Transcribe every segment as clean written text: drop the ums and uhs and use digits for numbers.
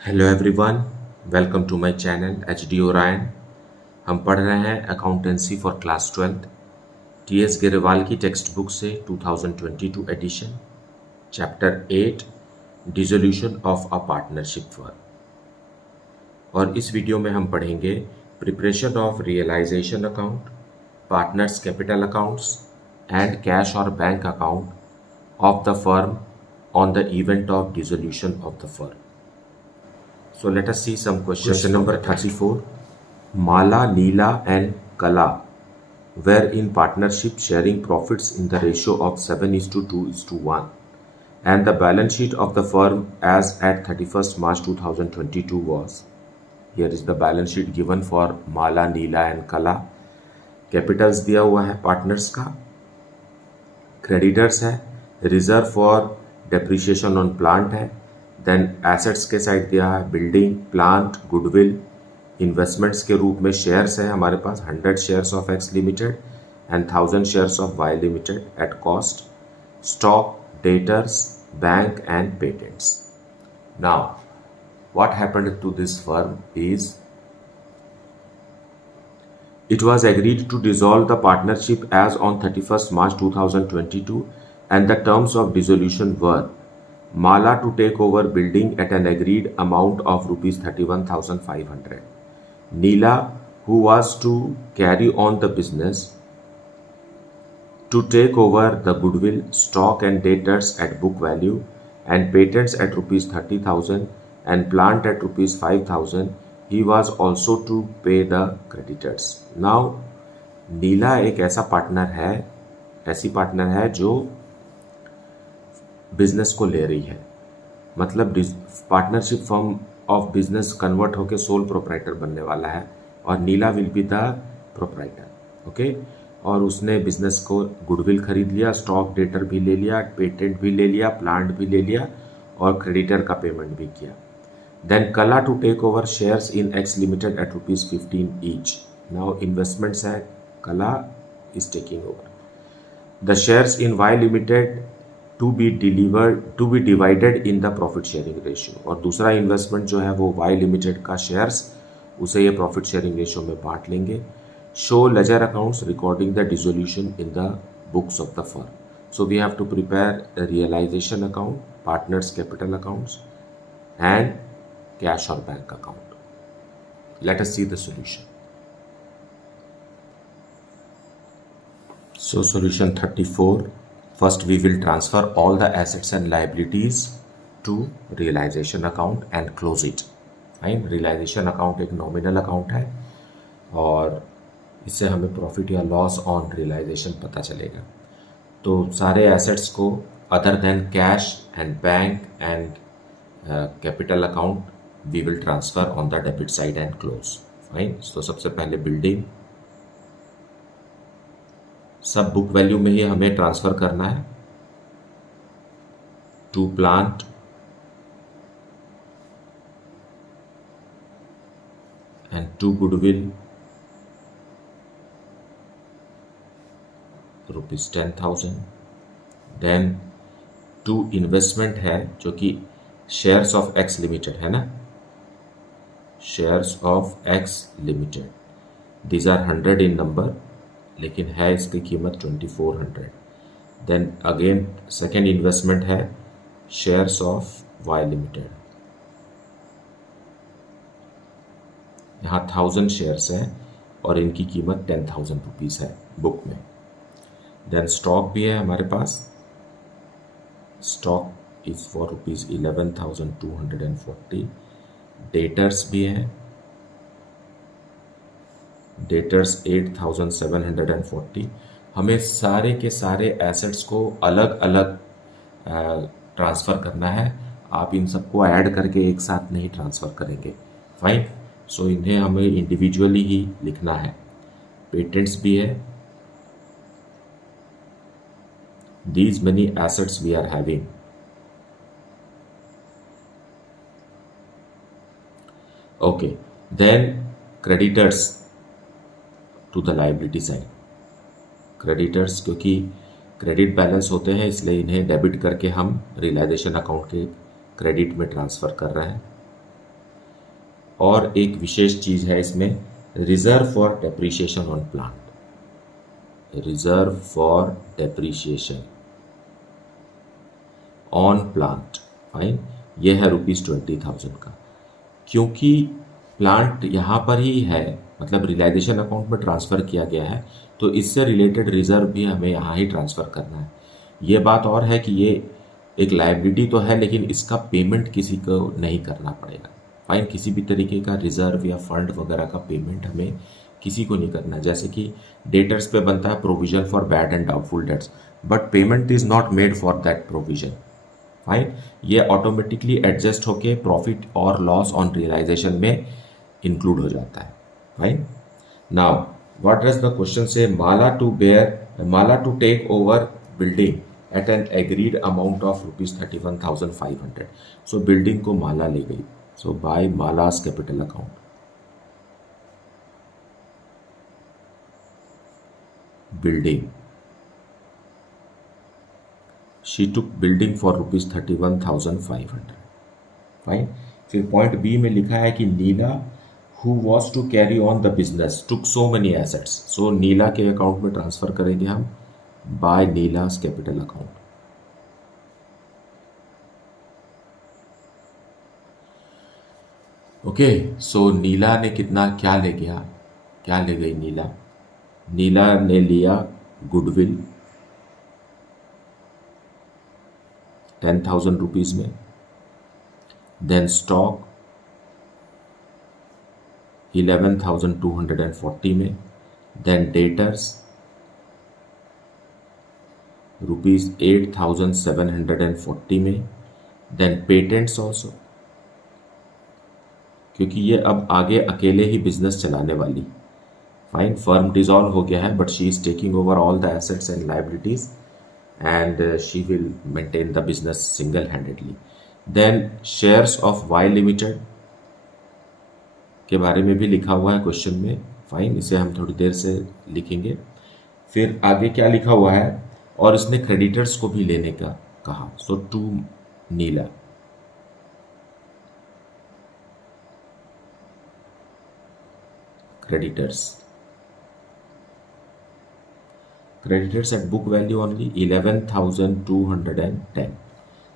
Hello everyone, welcome to my channel H D Orion. हम पढ़ रहे हैं accountancy for class 12 T S. Grewal की टेक्स्ट बुक से 2022 edition, chapter 8 dissolution of a partnership firm. और इस वीडियो में हम पढ़ेंगे preparation of realisation account, partners capital accounts and cash और bank account of the firm on the event of dissolution of the firm. So let us see some questions. Question number 34. Mala, Neela and Kala were in partnership sharing profits in the ratio of 7:2:1 and the balance sheet of the firm as at 31st March 2022 was. Here is the balance sheet given for Mala, Neela and Kala. Capitals दिया हुआ है partners का, creditors है, reserve for depreciation on plant है, then assets के side दिया है building, plant, goodwill, investments के रूप में शेयर्स है हमारे पास 100 shares of X limited and 1000 shares of Y limited at cost, stock, debtors, bank and patents. Now what happened to this firm is it was agreed to dissolve the partnership as on 31st March 2022 and the terms of dissolution were Mala to take over building at an agreed amount of rupees 31,500. Neela, who was to carry on the business, to take over the goodwill, stock and debtors at book value and patents at rupees 30,000 and plant at rupees 5,000. He was also to pay the creditors. Now, नीला एक ऐसी partner है जो business को ले रही है, मतलब partnership firm of business convert होकर सोल प्रोप्राइटर बनने वाला है और Neela will be the proprietor. Okay, और उसने बिजनेस को गुडविल खरीद लिया, स्टॉक डेटर भी ले लिया, पेटेंट भी ले लिया, प्लांट भी ले लिया और क्रेडिटर का पेमेंट भी किया. Then Kala to take over shares in X Limited at rupees 15 each. Now investments है, Kala is taking over. The shares in Y Limited to be divided in the profit sharing ratio. और दूसरा investment जो है वो Y Limited का shares, उसे ये profit sharing ratio में बांट लेंगे. Show ledger accounts recording the dissolution in the books of the firm. So we have to prepare a realization account, partners capital accounts and cash or bank account. Let us see the solution. So solution 34. First we will transfer all the assets and liabilities to realization account and close it. Fine. Realization account एक nominal account है और इससे हमें profit या loss on realisation पता चलेगा. तो सारे एसेट्स को other than cash and bank and capital account we will transfer on the debit side and close. Fine. तो सबसे पहले बिल्डिंग, सब बुक वैल्यू में ही हमें ट्रांसफर करना है. To plant and to goodwill rupees 10,000. Then to investment है जो कि शेयर्स ऑफ एक्स लिमिटेड है ना, shares of X limited. These are 100 in number, लेकिन है इसकी कीमत 2400. देन अगेन सेकेंड इन्वेस्टमेंट है शेयर्स ऑफ वाई लिमिटेड. यहाँ 1000 शेयर्स हैं और इनकी कीमत 10,000 रुपीज़ है बुक में. देन स्टॉक भी है हमारे पास. Stock is for rupees 11,240. Debtors भी हैं, डेटर्स 8,740. हमें सारे के सारे एसेट्स को अलग अलग ट्रांसफ़र करना है. आप इन सबको ऐड करके एक साथ नहीं ट्रांसफ़र करेंगे. फाइन. सो इन्हें हमें इंडिविजुअली ही लिखना है. पेटेंट्स भी है. These money assets we are having. Okay, then creditors to the liability side. Creditors क्योंकि क्रेडिट बैलेंस होते हैं इसलिए इन्हें डेबिट करके हम रियलाइजेशन अकाउंट के क्रेडिट में ट्रांसफ़र कर रहे हैं. और एक विशेष चीज़ है इसमें, reserve for depreciation on plant, reserve for depreciation on plant, fine, ये है ₹20,000 का। क्योंकि प्लांट यहाँ पर ही है, मतलब रियलाइजेशन अकाउंट में ट्रांसफ़र किया गया है, तो इससे रिलेटेड रिजर्व भी हमें यहाँ ही ट्रांसफ़र करना है। ये बात और है कि ये एक लायबिलिटी तो है, लेकिन इसका पेमेंट किसी को नहीं करना पड़ेगा, फाइन। किसी भी तरीके का रिजर्व या फंड वगैरह का पेमेंट हमें किसी को नहीं करना। जैसे कि डेटर्स पे बनता है provision for bad and doubtful debts, but payment is not made for that provision, fine. ये ऑटोमेटिकली एडजस्ट होके प्रॉफिट और लॉस ऑन रियलाइजेशन में इंक्लूड हो जाता है, fine. Now what does the question say, Mala to take over building at an agreed amount of ₹31,500। So building को माला ले गई, so by Mala's capital account, building, she took building for ₹31,500, fine. फिर point B में लिखा है कि Neela who was to carry on the business took so many assets. So Neela के account में ट्रांसफर करेंगे हम by Neela's capital account. Okay, so Neela ने कितना, क्या ले गया, क्या ले गई नीला? नीला ने लिया गुडविल 10,000 रुपीज में, देन स्टॉक 11,240 में, देन डेटर्स ₹8,740 में, देन पेटेंट्स ऑल्सो, क्योंकि ये अब आगे अकेले ही बिजनेस चलाने वाली, फाइन। फर्म डिसॉल्व हो गया है, but she is taking over all the assets and liabilities and she will maintain the business single-handedly. Then shares of Y Limited के बारे में भी लिखा हुआ है क्वेश्चन में, फाइन, इसे हम थोड़ी देर से लिखेंगे। फिर आगे क्या लिखा हुआ है, और इसने क्रेडिटर्स को भी लेने का कहा, so to Neela, creditors at book value only 11,210।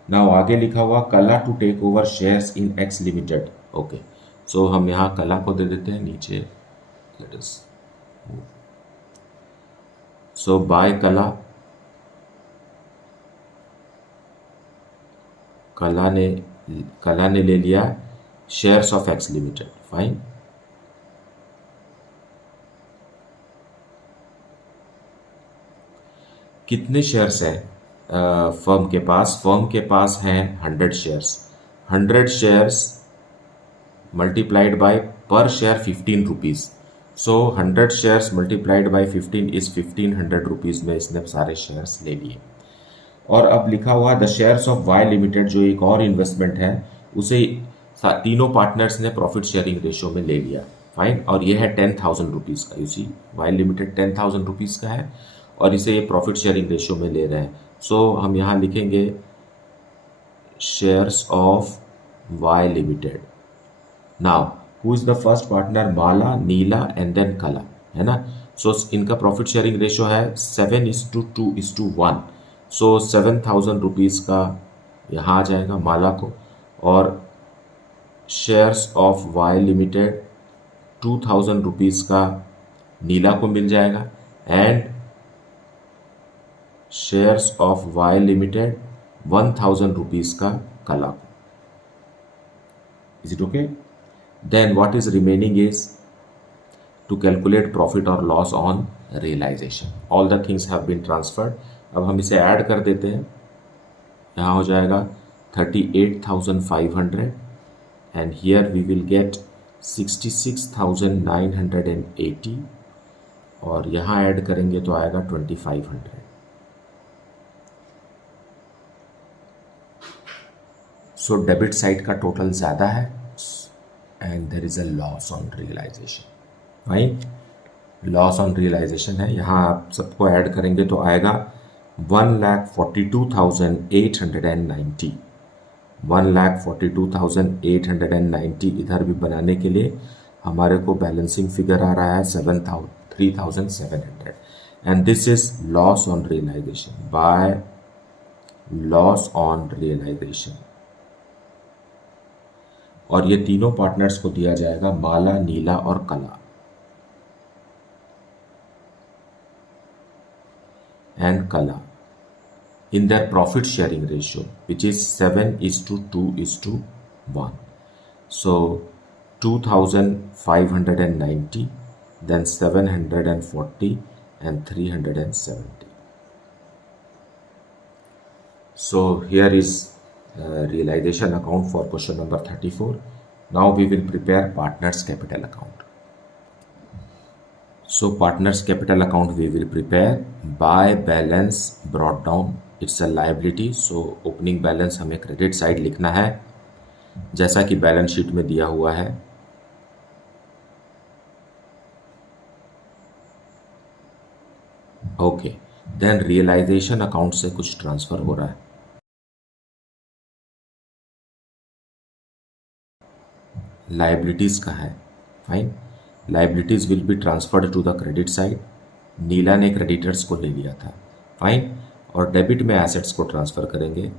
Now आगे लिखा हुआ Kala to take over shares in X limited. Okay, so हम यहाँ कला को दे देते हैं नीचे, let us move, so by Kala, Kala ने ले लिया shares of X limited, fine. कितने शेयर्स हैं फर्म के पास? फर्म के पास हैं 100 shares. 100 shares multiplied by per share 15 rupees, so 100 shares multiplied bye 15 is 1500 rupees में इसने सारे शेयर्स ले लिए। और अब लिखा हुआ the shares of Y limited, जो एक और इन्वेस्टमेंट है, उसे तीनों पार्टनर्स ने प्रॉफिट शेयरिंग रेशियो में ले लिया, फाइन। और ये है 10,000 रुपीज़ का, you see Y limited 10,000 rupees का है और इसे ये प्रॉफिट शेयरिंग रेशियो में ले रहे हैं। सो हम यहाँ लिखेंगे shares of Y limited. Now who is the first partner? Mala, Neela and then Kala, है ना। सो इनका प्रॉफिट शेयरिंग रेशियो है 7:2:1। सो 7,000 रुपीज़ का यहाँ आ जाएगा माला को, और shares of Y limited 2,000 rupees का नीला को मिल जाएगा, and shares of Y limited 1,000 rupees का कला को। Is it okay? Then what is remaining is to calculate profit और loss on realisation. All the things have been transferred. अब हम इसे ऐड कर देते हैं, यहाँ हो जाएगा 38,500 and here we will get 66,980 और यहाँ ऐड करेंगे तो आएगा 2,500। सो डेबिट साइड का टोटल ज़्यादा है and there is a loss on realisation, fine. Loss on realisation है, यहाँ आप सबको ऐड करेंगे तो आएगा 1,42,890, 1,42,890 इधर भी बनाने के लिए हमारे को बैलेंसिंग फिगर आ रहा है 3,700 and this is loss on realisation by loss on realisation. और ये तीनों पार्टनर्स को दिया जाएगा माला, नीला और कला एंड कला in their profit sharing ratio, which is 7:2:1. So 2,590, then 740 and 370. So here is realization account for question number 34. Now we will prepare partners capital account. So partners capital account we will prepare by balance brought down. It's a liability, so opening balance हमें credit side लिखना है जैसा कि balance sheet में दिया हुआ है। Okay, then realisation account से कुछ ट्रांसफर हो रहा है। लाइबिलिटीज का है, फाइन। Liabilities will be transferred to the credit side. Neela ने क्रेडिटर्स को ले लिया था, फाइन। और डेबिट में एसेट्स को ट्रांसफर करेंगे।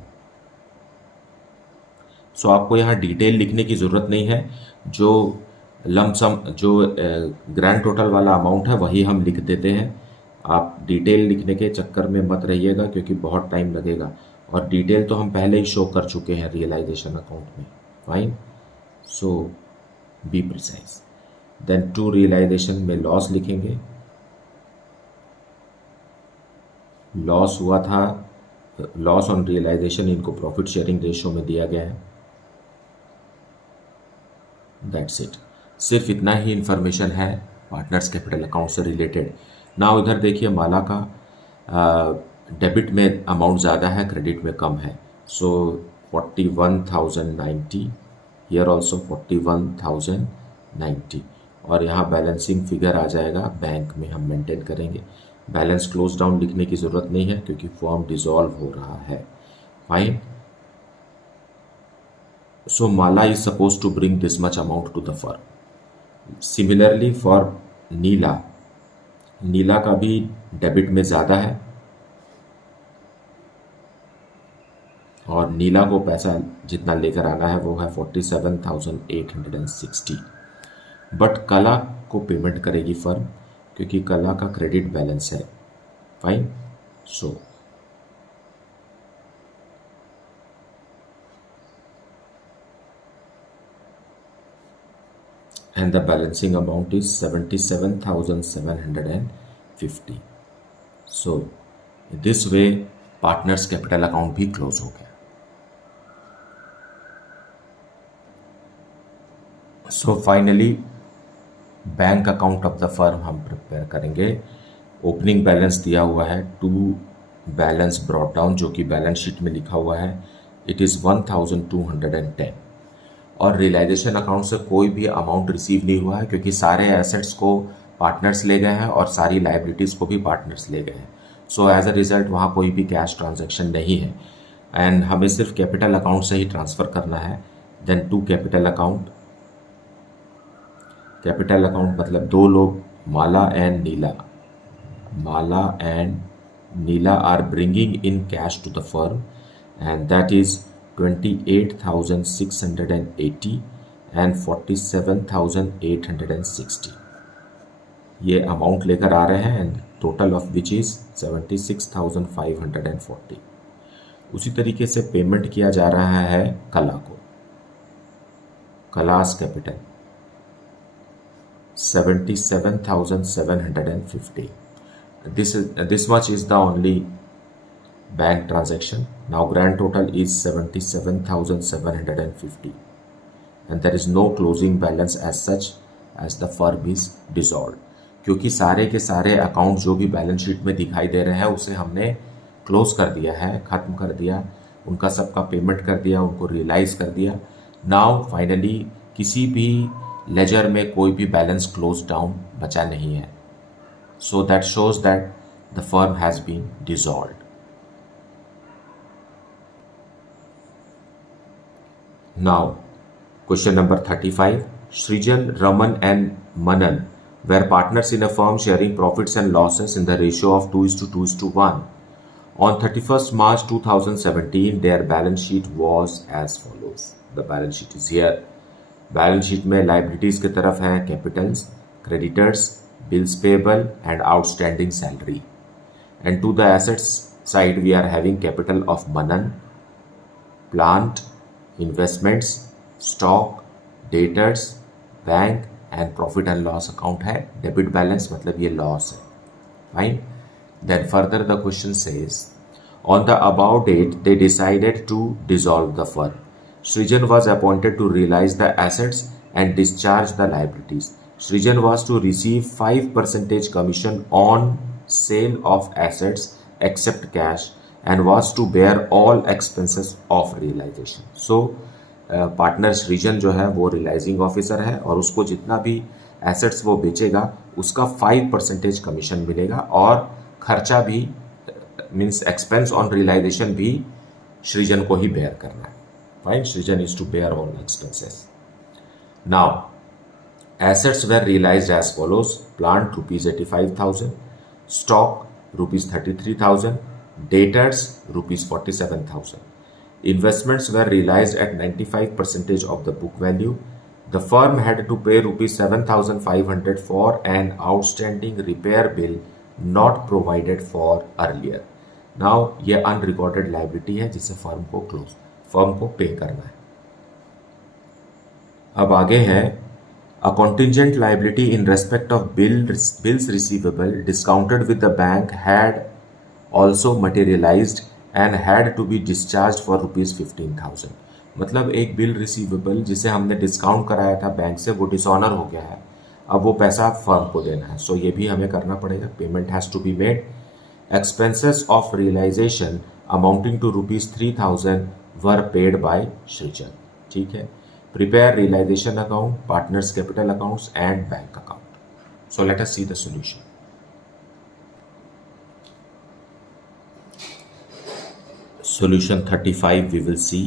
सो आपको यहाँ डिटेल लिखने की ज़रूरत नहीं है, जो लमसम जो ग्रैंड टोटल वाला अमाउंट है वही हम लिख देते हैं। आप डिटेल लिखने के चक्कर में मत रहिएगा क्योंकि बहुत टाइम लगेगा, और डिटेल तो हम पहले ही शो कर चुके हैं रियलाइजेशन अकाउंट में, fine. So be precise. Then to realisation में लॉस लिखेंगे। लॉस हुआ था, लॉस ऑन रियलाइजेशन इनको प्रॉफिट शेयरिंग रेशियो में दिया गया है। दैट्स इट, सिर्फ इतना ही इंफॉर्मेशन है पार्टनर्स कैपिटल अकाउंट से रिलेटेड। नाउ इधर देखिए माला का डेबिट में अमाउंट ज़्यादा है, क्रेडिट में कम है। सो 41,090, हियर ऑल्सो 41,090, और यहाँ बैलेंसिंग फिगर आ जाएगा बैंक में हम मेंटेन करेंगे। बैलेंस क्लोज डाउन लिखने की ज़रूरत नहीं है क्योंकि फॉर्म डिसॉल्व हो रहा है, fine. So Mala is suppose to bring this much amount to the firm. Similarly for Neela, Neela का भी डेबिट में ज़्यादा है और नीला को पैसा जितना लेकर आना है वो है 47,860, बट कला को पेमेंट करेगी फर्म क्योंकि कला का क्रेडिट बैलेंस है, fine. So and the balancing amount is 77,750. So this way partners capital account भी close हो गया। So finally bank account of the firm हम प्रिपेयर करेंगे। ओपनिंग बैलेंस दिया हुआ है, टू बैलेंस ब्रॉट डाउन जो कि बैलेंस शीट में लिखा हुआ है, इट इज़ 1,210। और रियलाइजेशन अकाउंट से कोई भी अमाउंट रिसीव नहीं हुआ है क्योंकि सारे एसेट्स को पार्टनर्स ले गए हैं और सारी लाइबिलिटीज़ को भी पार्टनर्स ले गए हैं। सो एज अ रिजल्ट वहाँ कोई भी कैश ट्रांजैक्शन नहीं है एंड हमें सिर्फ कैपिटल अकाउंट से ही ट्रांसफ़र करना है। Then to capital account, capital account मतलब दो लोग Mala and Neela, Mala and Neela are bringing in cash to the firm and that is 28,680 and 47,860। ये अमाउंट लेकर आ रहे हैं and total of which is 76,540। उसी तरीके से पेमेंट किया जा रहा है कला को, class capital 77,750. This much is the only bank transaction. Now grand total is 77,750 and there is no closing balance as such as the firm is dissolved. क्योंकि सारे के सारे अकाउंट जो भी बैलेंस शीट में दिखाई दे रहे हैं उसे हमने क्लोज कर दिया है, ख़त्म कर दिया, उनका सबका पेमेंट कर दिया, उनको रियलाइज़ कर दिया। नाउ फाइनली किसी भी लेजर में कोई भी बैलेंस क्लोज डाउन बचा नहीं है। So that shows that the firm has been dissolved. Now, question number 35. Srijan, Raman and Manan were partners in a firm sharing profits and losses in the ratio of 2:2:1. On 31st March 2017, their balance sheet was as follows. The balance sheet is here. Balance sheet में liabilities की तरफ है capitals, creditors, bills payable and outstanding salary. And to the assets side we are having capital of Manan, plant, investments, stock, debtors, bank and profit and loss account है. Debit balance मतलब ये loss है. Fine. Then further the question says on the about date they decided to dissolve the firm. Srijan was appointed to realize the assets and discharge the liabilities. Srijan was to receive 5% commission on sale of assets except cash and was to bear all expenses of realization. So, partner सृजन जो है वो realising officer है और उसको जितना भी assets वो बेचेगा उसका 5% कमीशन मिलेगा और खर्चा भी मीन्स एक्सपेंस ऑन रियलाइजेशन भी सृजन को ही बेयर करना है. Fine, Srijan is to bear all expenses. Now, assets were realized as follows: plant rupees 85,000, stock rupees 33,000, debtors rupees 47,000. Investments were realized at 95% of the book value. The firm had to pay rupees 7,500 for an outstanding repair bill not provided for earlier. Now, ये unrecorded liability है जिसे firm को पे करना है. अब आगे है a contingent liability in respect of bills receivable discounted with the bank had also materialised and had to be discharge for ₹15,000. मतलब एक बिल रिसीवेबल जिसे हमने डिस्काउंट कराया था बैंक से वो डिसऑनर हो गया है, अब वो पैसा फर्म को देना है. सो ये भी हमें करना पड़ेगा. Payment has to be made. Expenses of realisation amounting to ₹3,000 were paid by Srijan. ठीक है. Prepare realization account, partners capital accounts and bank account. So let us see the solution. Solution 35 we will see.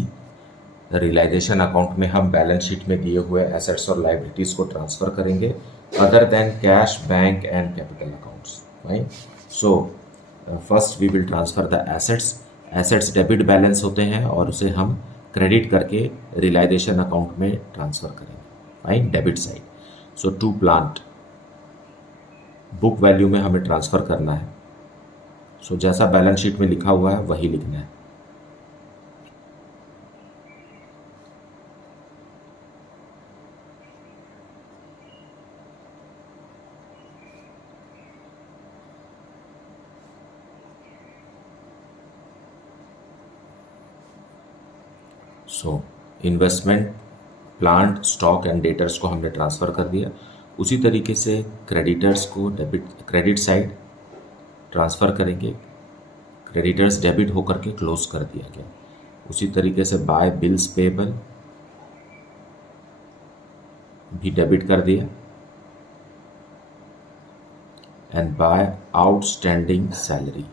The realization account में हम balance sheet में दिए हुए assets और liabilities को transfer करेंगे other than cash, bank and capital accounts. Right. So first we will transfer the assets. Assets debit balance होते हैं और उसे हम क्रेडिट करके रियलाइजेशन अकाउंट में ट्रांसफर करेंगे. Fine. Debit side. So to plant book value में हमें ट्रांसफर करना है. सो जैसा बैलेंस शीट में लिखा हुआ है वही लिखना है. So investment, plant, stock and debtors को हमने ट्रांसफ़र कर दिया. उसी तरीके से क्रेडिटर्स को क्रेडिट साइड ट्रांसफ़र करेंगे. क्रेडिटर्स डेबिट होकर के क्लोज कर दिया गया. उसी तरीके से बाय बिल्स पेबल भी डेबिट कर दिया and by outstanding salary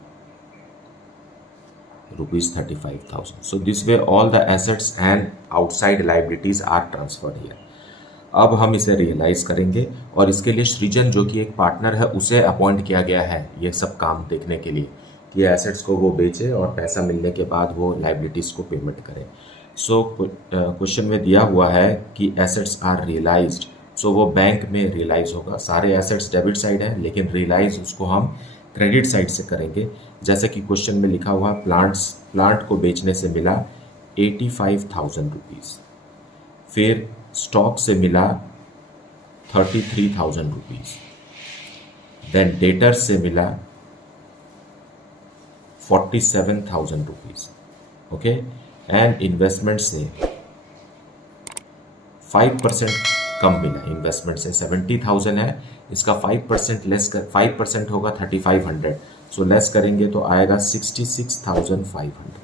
₹35,000. So this way all the assets and outside liabilities are transferred here. अब हम इसे रियलाइज करेंगे और इसके लिए सृजन जो कि एक पार्टनर है उसे अपॉइंट किया गया है ये सब काम देखने के लिए कि एसेट्स को वो बेचे और पैसा मिलने के बाद वो लाइबिलिटीज़ को पेमेंट करे. सो क्वेश्चन में दिया हुआ है कि एसेट्स आर रियलाइज्ड. सो वो बैंक में रियलाइज होगा. सारे एसेट्स डेबिट साइड है लेकिन रियलाइज उसको हम क्रेडिट साइड से करेंगे. जैसे कि क्वेश्चन में लिखा हुआ प्लांट को बेचने से मिला ₹85,000. फिर स्टॉक से मिला ₹33,000. देन डेटर्स से मिला ₹47,000. ओके. एंड इन्वेस्टमेंट से 5% कम मिला. इन्वेस्टमेंट से 70,000 है, इसका 5% लेस कर 5% होगा 3,500. सो लेस करेंगे तो आएगा 66,500.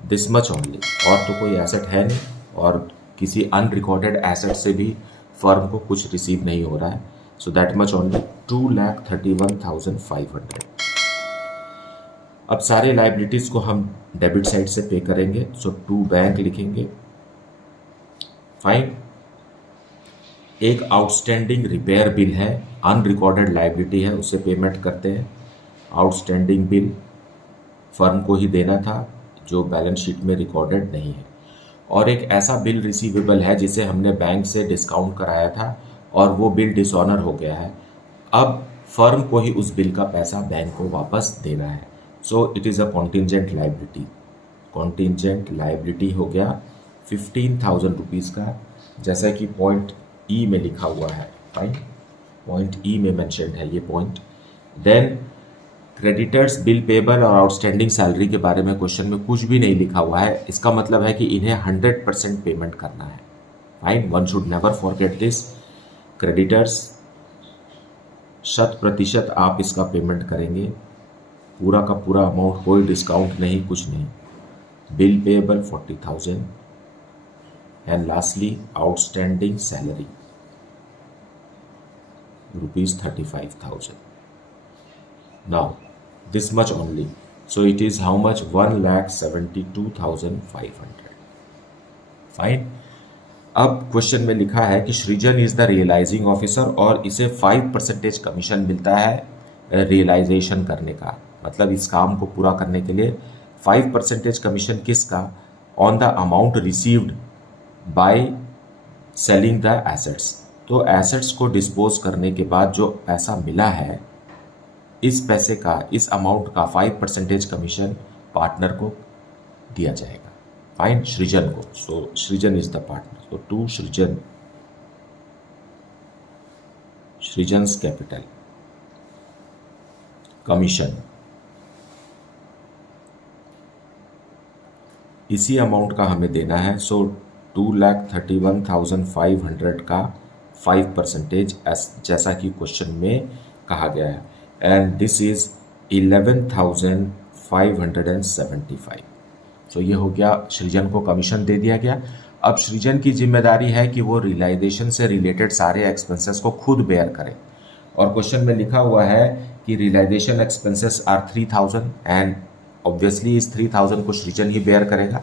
This much only. और तो कोई एसेट है नहीं और किसी अनरिकॉर्डेड एसेट से भी फर्म को कुछ रिसीव नहीं हो रहा है. So that much only 2,31,500. अब सारे लाइबिलिटीज़ को हम डेबिट साइड से पे करेंगे. सो टू बैंक लिखेंगे फाइन। एक आउटस्टैंडिंग रिपेयर बिल है, अनरिकॉर्डेड लाइबिलिटी है, उसे पेमेंट करते हैं। आउटस्टैंडिंग बिल फर्म को ही देना था जो बैलेंस शीट में रिकॉर्डेड नहीं है। और एक ऐसा बिल रिसीवेबल है जिसे हमने बैंक से डिस्काउंट कराया था और वो बिल डिसऑनर हो गया है। अब फर्म को ही उस बिल का पैसा बैंक को वापस देना है। So it is a contingent liability. Contingent liability हो गया 15,000 रुपीज़ का, जैसा कि पॉइंट ई में लिखा हुआ है। फाइन, पॉइंट ई में मेंशन है ये point. Then creditors bill payable और आउटस्टैंडिंग सैलरी के बारे में क्वेश्चन में कुछ भी नहीं लिखा हुआ है। इसका मतलब है कि इन्हें 100% पेमेंट करना है। Fine, one should never forget this. Creditors 100% आप इसका पेमेंट करेंगे, पूरा का पूरा अमाउंट, कोई डिस्काउंट नहीं, कुछ नहीं। Bill payable 40,000 and lastly outstanding salary ₹35,000. Now this much only, so it is how much? 1,72,500. Fine. अब क्वेश्चन में लिखा है कि सृजन इज द रियलाइजिंग ऑफिसर और इसे 5% कमीशन मिलता है रियलाइजेशन करने का। मतलब इस काम को पूरा करने के लिए 5% कमीशन किसका? On the amount received by selling the assets. तो एसेट्स को डिस्पोज करने के बाद जो पैसा मिला है, इस पैसे का, इस अमाउंट का 5% कमीशन पार्टनर को दिया जाएगा। फाइन, सृजन को। सो सृजन इज द पार्टनर। तो टू सृजन, सृजन्स कैपिटल कमीशन इसी अमाउंट का हमें देना है। सो 2,31,500 का 5%, जैसा कि क्वेश्चन में कहा गया है। And this is 11,575। सो ये हो गया, सृजन को कमीशन दे दिया गया। अब सृजन की जिम्मेदारी है कि वो रियलाइजेशन से रिलेटेड सारे एक्सपेंसेस को खुद बेयर करे। और क्वेश्चन में लिखा हुआ है कि realisation expenses are 3,000 and obviously इस 3,000 को सृजन ही बेयर करेगा।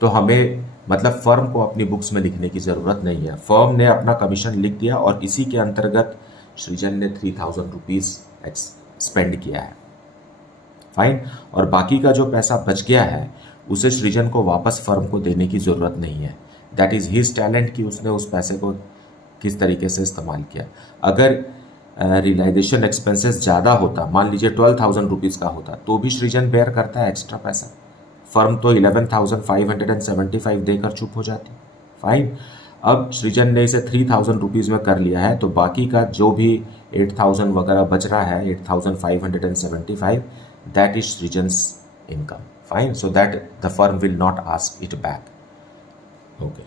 तो हमें, मतलब फर्म को अपनी बुक्स में लिखने की ज़रूरत नहीं है। फर्म ने अपना कमीशन लिख दिया और इसी के अंतर्गत सृजन ने 3,000 रुपीज़ स्पेंड किया है। फाइन, और बाकी का जो पैसा बच गया है उसे सृजन को वापस फर्म को देने की ज़रूरत नहीं है। दैट इज़ हिज टैलेंट कि उसने उस पैसे को किस तरीके से इस्तेमाल किया। अगर रियलाइजेशन एक्सपेंसेस ज़्यादा होता, मान लीजिए 12,000 रुपीज़ का होता, तो भी सृजन बेयर करता है एक्स्ट्रा पैसा। फर्म तो 11,575 देकर चुप हो जाती। फाइन, अब सृजन ने इसे 3,000 रुपीज़ में कर लिया है, तो बाकी का जो भी 8,000 वगैरह बच रहा है, 8,575, that is Srijan's income. Fine, so that the firm will not ask it back. Okay,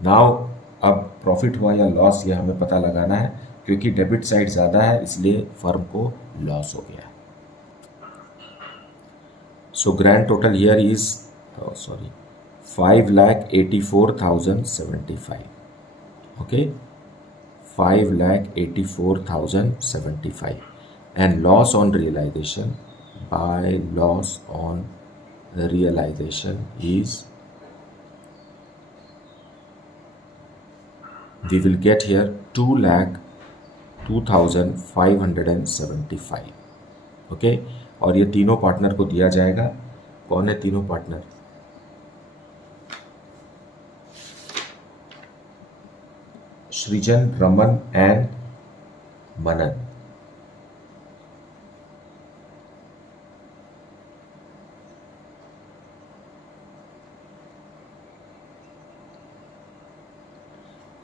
now अब प्रॉफिट हुआ या लॉस ये हमें पता लगाना है, क्योंकि डेबिट साइड ज़्यादा है इसलिए फर्म को लॉस हो गया है। सो grand total here is 5,84,075. Okay, 5,84,075. And loss on realization, by loss on realization is, we will get here 2,02,575. Okay, और ये तीनों पार्टनर को दिया जाएगा। कौन है तीनों पार्टनर? सृजन, Raman and Manan.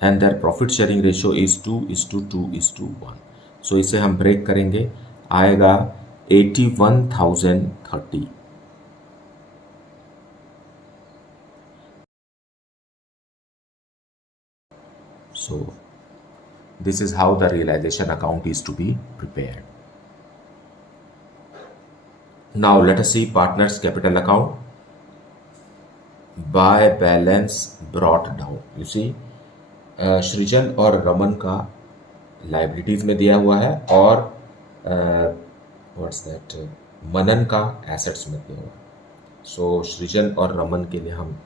And their profit sharing ratio is 2:2:1। सो इसे हम ब्रेक करेंगे, आएगा 81,030। So this is how the realization account is to be prepared. Now let us see partners capital account by balance brought down. You see, सृजन और रमन का liabilities में दिया हुआ है और व्हाट्स दैट, मनन का एसेट्स में दिया हुआ है। सो सृजन और रमन के लिए हम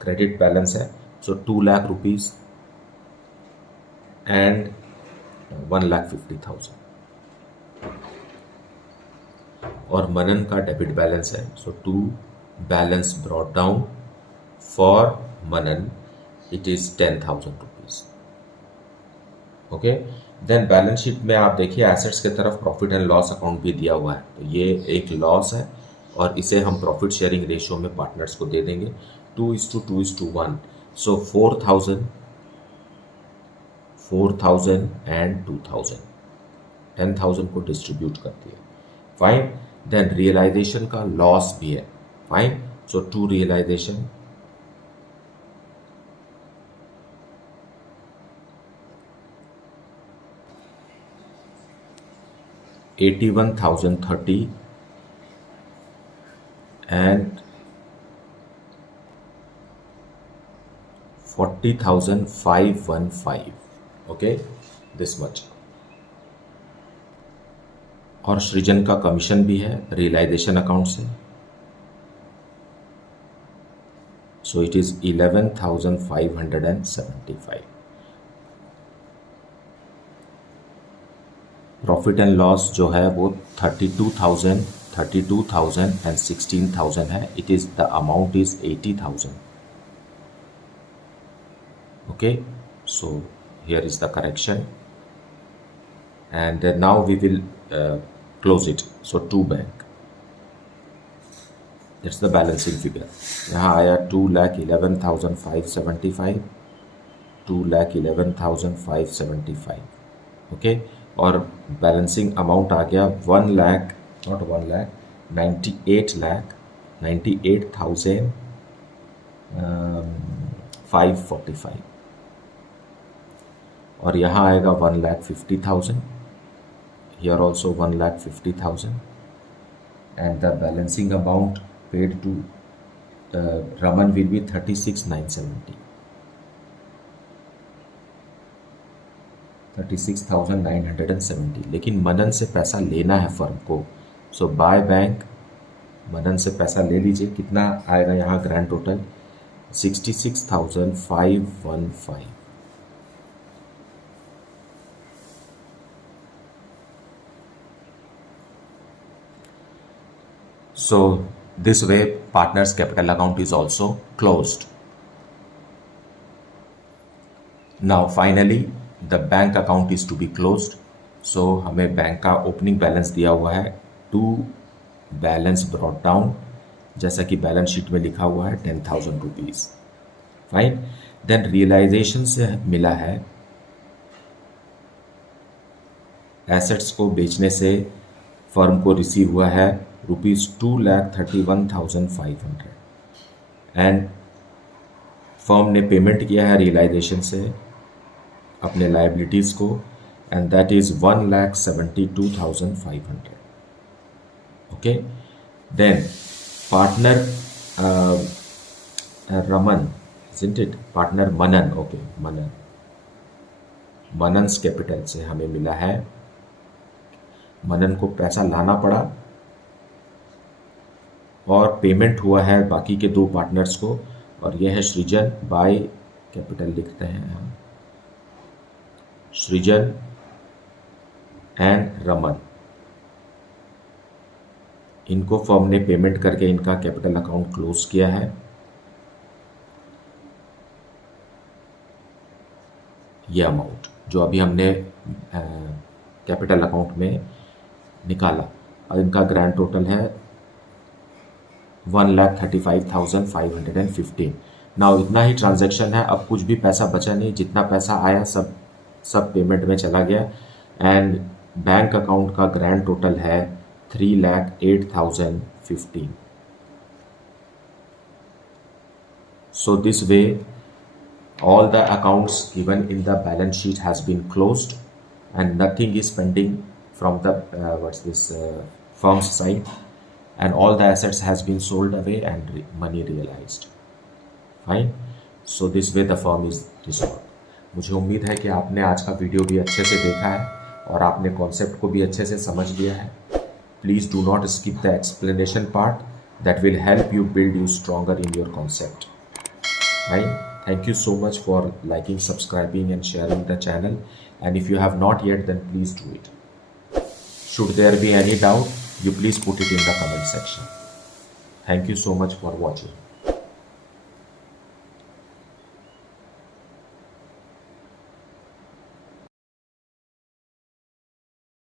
क्रेडिट बैलेंस है, सो 2 लाख रुपीज़ and 1,50,000. और मनन का डेबिट बैलेंस है, so to balance brought down for Manan it is 10,000 rupees. Okay, then balance sheet में आप देखिए एसेट्स की तरफ प्रॉफिट एंड लॉस अकाउंट भी दिया हुआ है, तो ये एक लॉस है और इसे हम प्रॉफिट शेयरिंग रेशियो में पार्टनर्स को दे देंगे 2:2:1. सो 4,000 एंड 2,000 10,000 को डिस्ट्रीब्यूट करती है. फाइन. देन रियलाइजेशन का लॉस भी है. Fine. So to realisation 81,030 and 40,515. okay, this much. और सृजन का कमीशन भी है रियलाइजेशन अकाउंट से, so it is 11,575. Profit and loss जो है वो 32,000 एंड 16,000 है. It is the amount is 80,000. okay, so here is the correction and now we will close it. so to bank, that's the balancing figure. यहाँ आया 2,11,575, 2,11,575. Okay, और balancing amount आ गया 98,545. और यहाँ आएगा 1,50,000. here also 1,50,000 and the balancing amount paid to Raman will be 36,970. 36,970. लेकिन मनन से पैसा लेना है फर्म को, सो बाय बैंक मनन से पैसा ले लीजिए. कितना आएगा यहाँ grand total 66,515. So this way partners capital account is also closed. Now finally the bank account is to be closed. So हमें बैंक का ओपनिंग बैलेंस दिया हुआ है टू बैलेंस ब्रॉट डाउन, जैसा कि बैलेंस शीट में लिखा हुआ है 10,000 रुपीज. फाइन. देन रियलाइजेशन से मिला है एसेट्स को बेचने से फर्म को रिसीव हुआ है ₹2,31,500 एंड फर्म ने पेमेंट किया है रियलाइजेशन से अपने लाइबिलिटीज़ को and that is 1,72,500. Okay, then partner Raman, isn't it? Partner Manan. Okay, Manan's capital से हमें मिला है, मनन को पैसा लाना पड़ा और पेमेंट हुआ है बाकी के दो पार्टनर्स को, और यह है सृजन बाय कैपिटल लिखते हैं, सृजन एंड रमन. इनको फर्म ने पेमेंट करके इनका कैपिटल अकाउंट क्लोज किया है. ये अमाउंट जो अभी हमने कैपिटल अकाउंट में निकाला, और इनका ग्रैंड टोटल है 1,35,515. नाउ इतना ही ट्रांजैक्शन है, अब कुछ भी पैसा बचा नहीं, जितना पैसा आया सब पेमेंट में चला गया एंड बैंक अकाउंट का ग्रैंड टोटल है 3,08,015. So this way all the accounts given in the balance sheet has been closed and nothing is pending from the firm's side, and all the assets has been sold away and money realized. Fine. So this way the firm is dissolved. मुझे उम्मीद है कि आपने आज का video भी अच्छे से देखा है और आपने कॉन्सेप्ट को भी अच्छे से समझ लिया है. Please do not skip the explanation part. That will help you build you stronger in your concept. Right? Thank you so much for liking, subscribing, and sharing the channel. And if you have not yet, then please do it. Should there be any doubt, you please put it in the comment section. Thank you so much for watching.